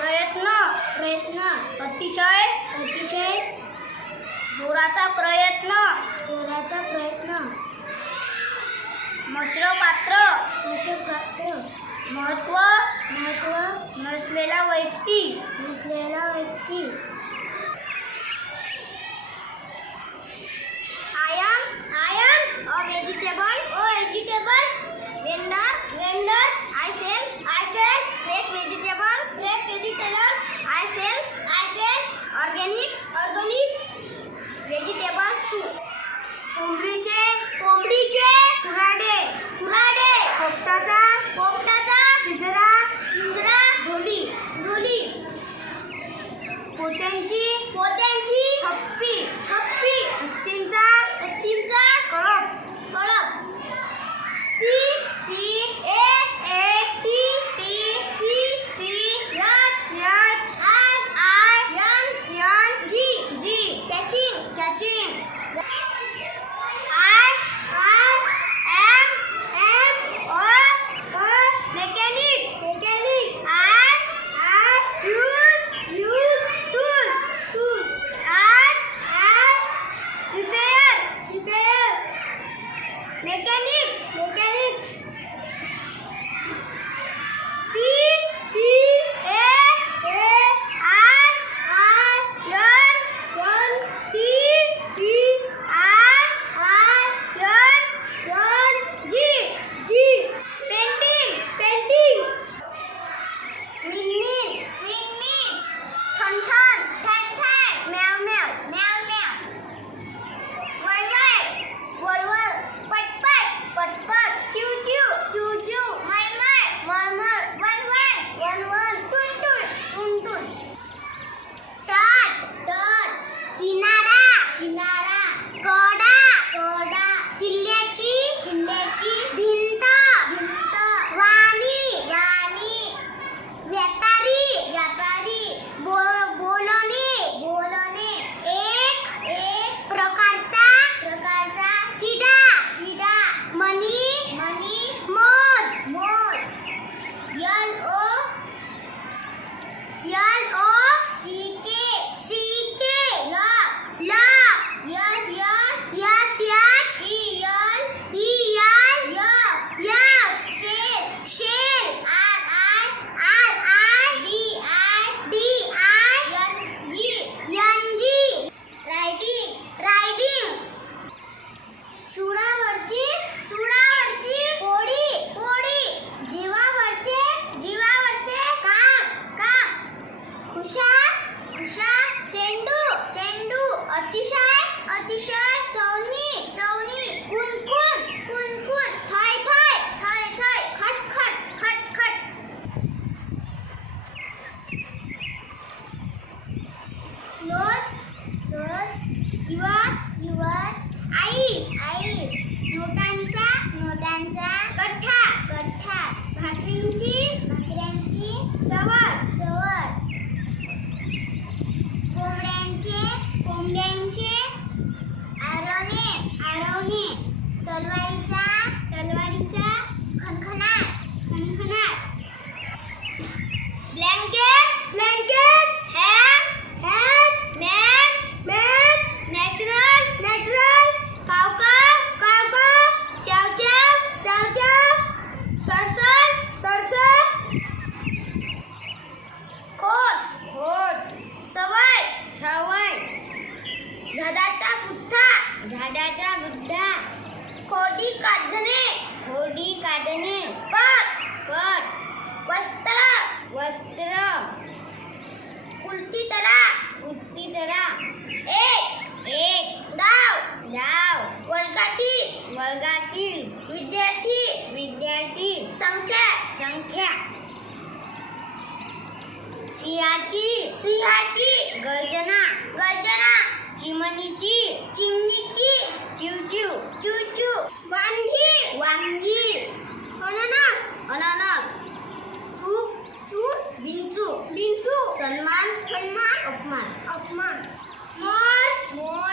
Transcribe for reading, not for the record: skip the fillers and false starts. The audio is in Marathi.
प्रयत्न अतिशय जोराचा प्रयत्न मश्रपात्र महत्व नसलेला व्यक्ती I am a vegetable vendor I sell fresh vegetable I sell organic vegetables too. कोंबडीचे कुऱ्हाडे पोपटाचा पिंजरा ढोली पोत्यांची हप्पी हत्तींचा कळप catching I am a mechanic I use tools I repair mechanics व्यापारी बोलणे एक प्रकारचा किडा मनी मोज LOCK shell riding सुळावरची पोळी जीवावरचे काम खुशा चेंडू अतिशय चवणी कुणकुण थाय खट नोज युवर आईज नोटांचा कठ्ठा भाकऱ्यांची चवळ कोंबड्यांचे आरवणे तलवारीचा खणखणाट ब्लँकेट हॅट मॅच नॅचरल कावका चावचाव सरसर खोट सवय झाडाचा गुद्दा खोडी काढणे पट वस्त्र उलटी तरा एक डाव वर्गातील विद्यार्थी संख्या सिंहाची गर्जना चिमणीची चिवचिव वांगी अननस चूक बिंचू सन्मान अपमान मोर